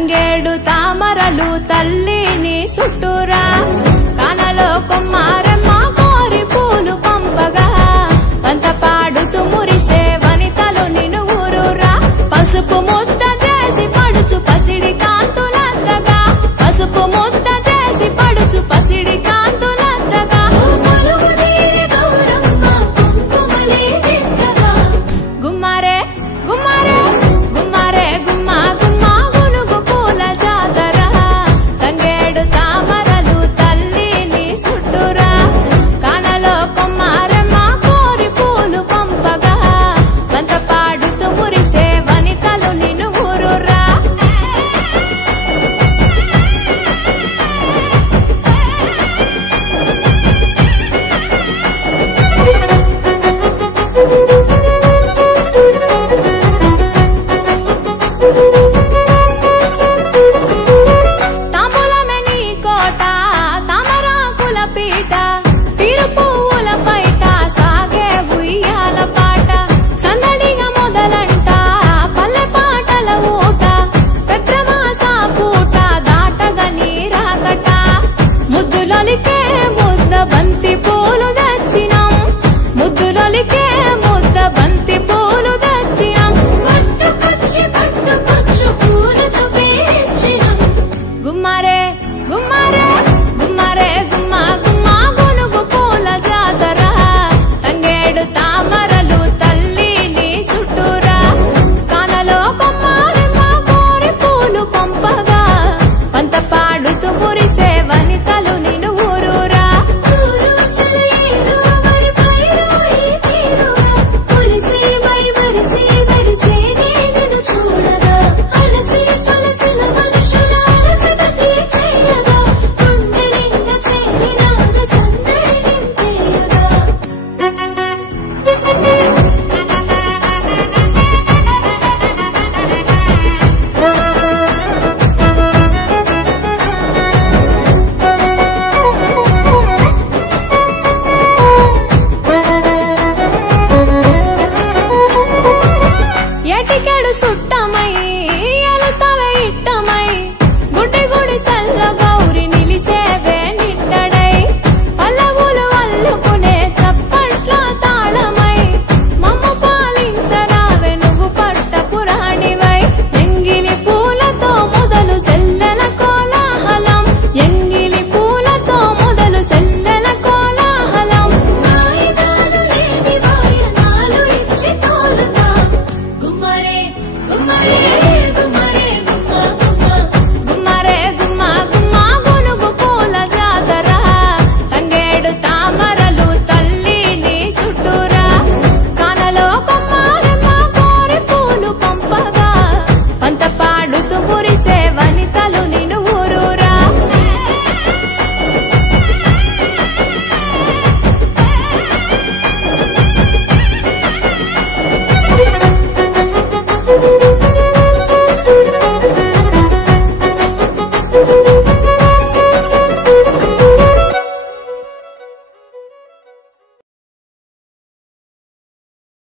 తంగేడు తామరలు తల్లిని సుట్టురా కానలో కుమారమ్మ కోరి పూలు పంపగా పంత పాడుతూ మురిసే వనితలు నిన్ను ఊరురా పసుపు ముద్ద చేసి పడుచు పసిడి కాంతులంతగా పసుపు ముద్ద చేసి పడుచు పసిడి కాంతులంతగా గుమ్మారే గుమ్మారే గుమ్మారే గుమ్మా గుమ్మా గునుగు పూల జాతర తంగేడు తామరలు తల్లిని సుట్టురా కానలో కుమారమ్మ కోరి పూలు పంపగా పంత పాడుతూ మురిసే వనితలు నిన్ను ఊరురా తాంబూలమని కోట తామరాకుల పీట తిరుపుల పైట సాగే ఉయ్యాల పాట సందడిగా మొదలంట పల్లె పాటల ఊట పెద్రమాస పూట దాటగా నీరాకట ముద్దులొలికే